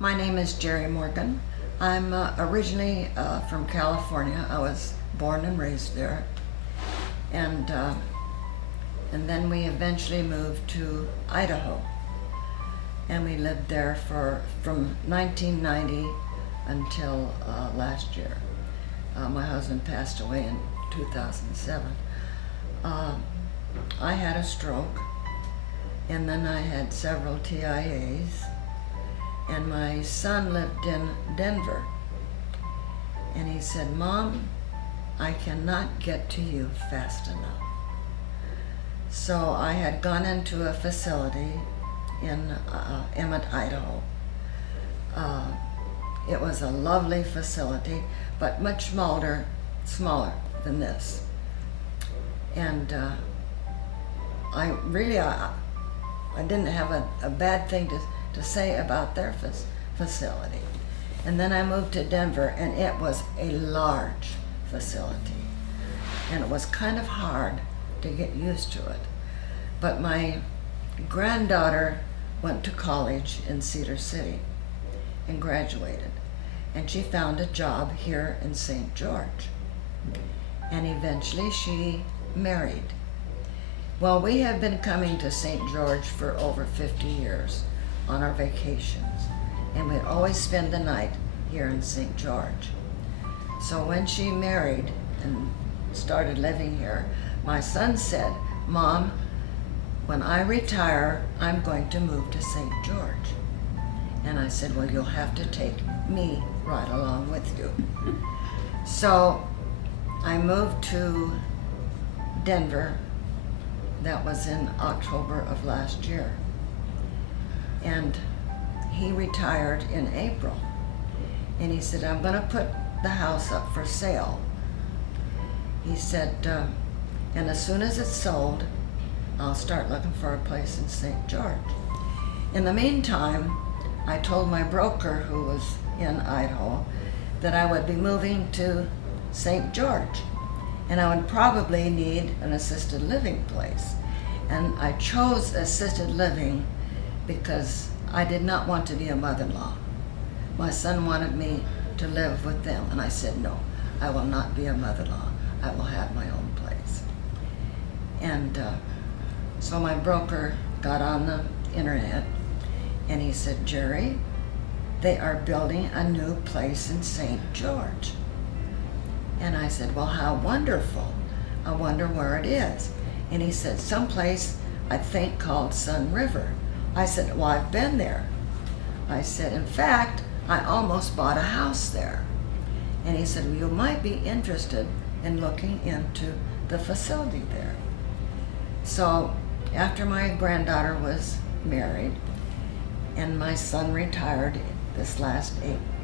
My name is Gerry Morgan. I'm originally from California. I was born and raised there. And then we eventually moved to Idaho. And we lived there from 1990 until last year. My husband passed away in 2007. I had a stroke, and then I had several TIAs, and my son lived in Denver, and he said, "Mom, I cannot get to you fast enough." So I had gone into a facility in Emmett, Idaho. It was a lovely facility, but much smaller than this. And I didn't have a bad thing to say about their facility. And then I moved to Denver, and it was a large facility. And it was kind of hard to get used to it. But my granddaughter went to college in Cedar City and graduated. And she found a job here in St. George. And eventually she married. Well, we have been coming to St. George for over 50 years on our vacations, and we'd always spend the night here in St. George. So when she married and started living here, my son said, "Mom, when I retire, I'm going to move to St. George." And I said, "Well, you'll have to take me right along with you." So I moved to Denver. That was in October of last year. And he retired in April. And he said, "I'm going to put the house up for sale." He said, "And as soon as it's sold, I'll start looking for a place in St. George." In the meantime, I told my broker, who was in Idaho, that I would be moving to St. George, and I would probably need an assisted living place. And I chose assisted living because I did not want to be a mother-in-law. My son wanted me to live with them, and I said, "No, I will not be a mother-in-law. I will have my own place." And so my broker got on the internet, and he said, "Gerry, they are building a new place in St. George." And I said, "Well, how wonderful. I wonder where it is." And he said, "Someplace, I think, called Sunriver." I said, "Well, I've been there." I said, "In fact, I almost bought a house there." And he said, "Well, you might be interested in looking into the facility there." So after my granddaughter was married and my son retired this last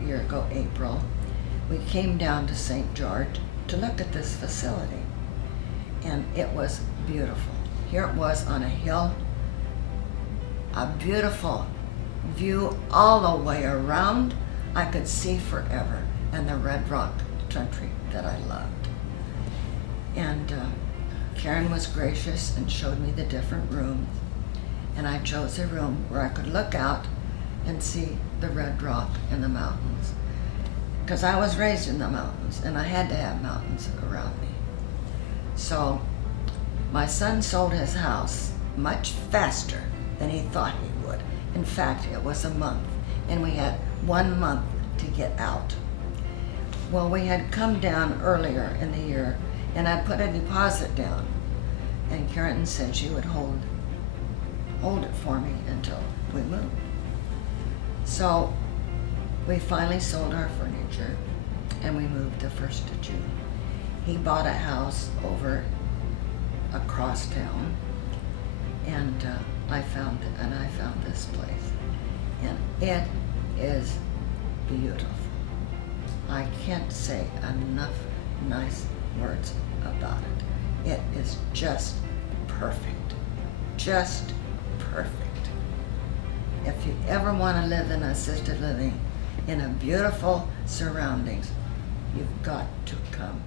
year ago, April, we came down to St. George to look at this facility. And it was beautiful. Here it was on a hill, a beautiful view all the way around. I could see forever, and the red rock country that I loved. And Karen was gracious and showed me the different rooms, and I chose a room where I could look out and see the red rock and the mountains, because I was raised in the mountains and I had to have mountains around me. So my son sold his house much faster than he thought he would. In fact, it was a month, and we had 1 month to get out. Well, we had come down earlier in the year, and I put a deposit down, and Karen said she would hold it for me until we moved. So we finally sold our furniture, and we moved the 1st of June. He bought a house over across town, and I found this place, and it is beautiful. I can't say enough nice words about it. It is just perfect, just perfect. If you ever want to live in assisted living in a beautiful surroundings, you've got to come.